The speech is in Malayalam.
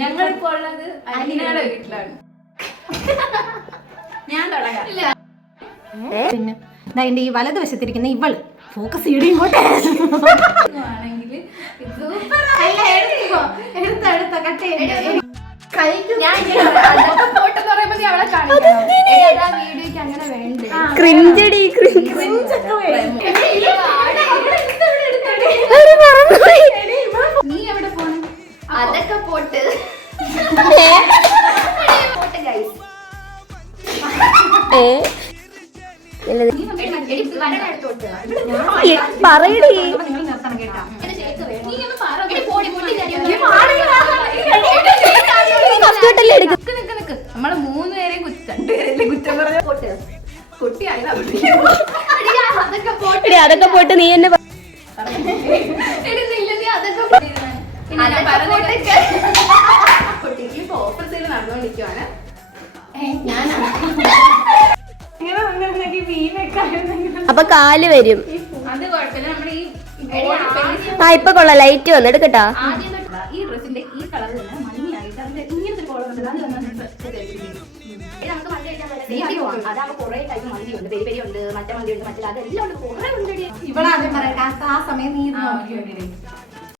ഞങ്ങളിപ്പോ ഉള്ളത് അനിയുടെ വീട്ടിലാണ്. ഞാൻ തുടങ്ങാം. പിന്നെ അതിന്റെ ഈ വലതുവശത്തിരിക്കുന്ന ഇവള് ഫോക്കസ് ചെയ്യടി ഇങ്ങോട്ട്. ആണെങ്കിൽ എടുത്ത കട്ട് ചെയ്ത് ഞാൻ ഫോട്ടോ പറയുമ്പോ അവളെ കാണിക്കണം. വീഡിയോക്ക് അങ്ങനെ വേണ്ട. ക്രിഞ്ചടി നീ എവിടെ പോണം? അതൊക്കെ പോട്ട് ഗൈസ്. പറയടി. നിങ്ങൾ നിർത്തണം കേട്ടോ. നമ്മള് 3 പേരെയും കുറ്റം, 2 പേരെയും കുറ്റം പറഞ്ഞ പോട്ട് കുട്ടിയായി അതൊക്കെ പോയിട്ട് നീ എന്നെ കുട്ടിക്ക് ഓഫർ സെയിൽ നടന്നുകൊണ്ടിരിക്കുവാണ്. അപ്പൊ കാല് വരും. അത് കുഴപ്പമില്ല. നമ്മുടെ ഇപ്പൊ കൊള്ളാം. ലൈറ്റ് വന്ന് എടുക്കട്ടാ. ആദ്യം ഈ ഡ്രസ്സിന്റെ ഈ കളർ തന്നെ മഞ്ഞയായിട്ട് അതിന്റെ ഇങ്ങനത്തെ കോളം അതാകുമ്പോ കുറെ ടൈപ്പ് മന്തിയുണ്ട്, പെരി പെരി ഉണ്ട്, മറ്റേ മന്തി ഉണ്ട്, മറ്റേ അതെല്ലാം ഉണ്ട്, കുറെ ഉണ്ട്. ഇവളാദ്യം പറയട്ടെ, ആ സമയം നീ നോക്കിയോണ്ടി.